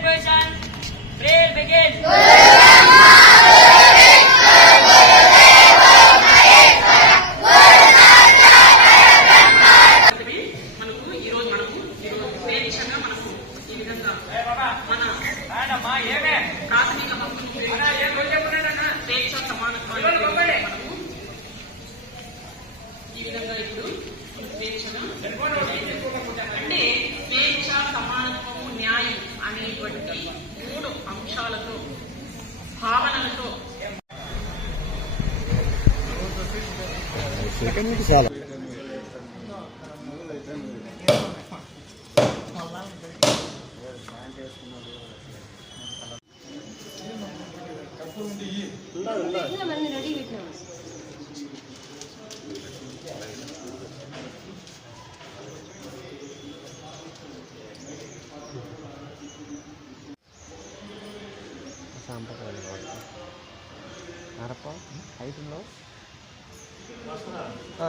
Prayer Persian, begin. అనేటువంటి మూడు అంశాలతో భావనలతో സാമ്പത്തികം അടപ്പം ഹൈറ്റുണ്ടോ ആ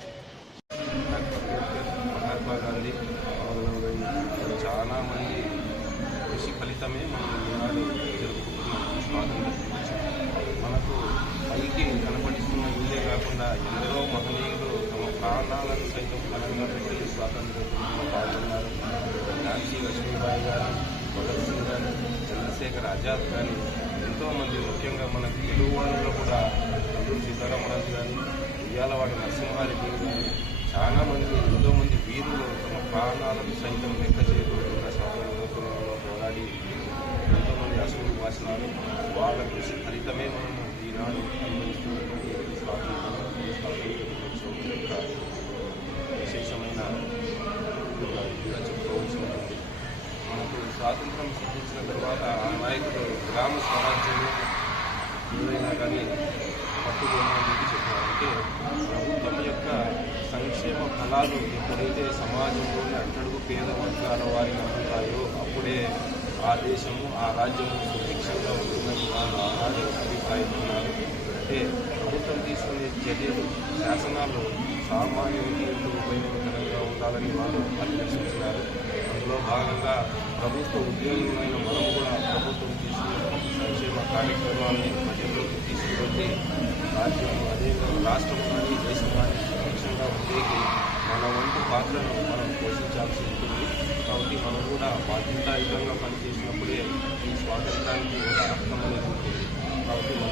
మంది కృషి ఫలితమే మనం ఈనాడు జరుపుకుంటున్నాం మనకు పైకి కనపడిస్తున్న ఇల్లే కాకుండా ఎందరో మహనీయులు తమ ప్రాణాలను సైతం బలంగా పెట్టి స్వాతంత్ర పాల్గొన్నారు. ఝాన్సీ లక్ష్మీబాయి గారు భగత్ సింగ్ గారు చంద్రశేఖర్ ఆజాద్ కానీ ఎంతో మంది ముఖ్యంగా మన తెలుగు వాళ్ళలో కూడా అల్లూరు సీతారామరాజు గారు ఉయ్యాలవాడ నరసింహారెడ్డి గారు చాలా మంది ఎంతో మంది వీరులు తమ ప్రాణాలను సైతం లెక్క చేయకూడదు స్వాతంత్రంలో పోరాడి ఎంతోమంది అసలు వాసనాలు వాళ్ళ కృషి ఫలితమే మనం ఈనాడు అనుభవిస్తున్నటువంటి విశేషమైన ఇదిగా చెప్పుకోవాల్సి మనకు స్వాతంత్రం సిద్ధించిన తర్వాత ఆ నాయకుడు గ్రామ స్వరాజ్యం ఏదైనా కానీ పట్టుకోవాలని చెప్పారు ప్రభుత్వం యొక్క సంక్షేమ ఎప్పుడైతే సమాజంలోని అట్టడుగు పేద వర్గాల వారికి ఉంటాయో అప్పుడే ఆ దేశము ఆ రాజ్యము సుభిక్షంగా ఉంటుందని వాళ్ళు ఆనాడు అభిప్రాయపడినారు అంటే ప్రభుత్వం తీసుకునే చర్యలు శాసనాలు సామాన్యునికి ఎందుకు ఉపయోగకరంగా ఉండాలని వాళ్ళు పరిరక్షించినారు అందులో భాగంగా ప్రభుత్వ ఉద్యోగులైన మనం కూడా ప్రభుత్వం తీసుకునే సంక్షేమ కార్యక్రమాన్ని ప్రజల్లోకి తీసుకువెళ్ళి రాజ్యం అదేవిధంగా రాష్ట్రం కానీ దేశం కానీ సుభిక్షంగా పాత్రను మనం పోషించాల్సి ఉంటుంది. కాబట్టి మనం కూడా బాధ్యతాయుతంగా పనిచేసినప్పుడే ఈ స్వాతంత్రానికి ఒక అర్థం అనేది ఉంటుంది. కాబట్టి మనం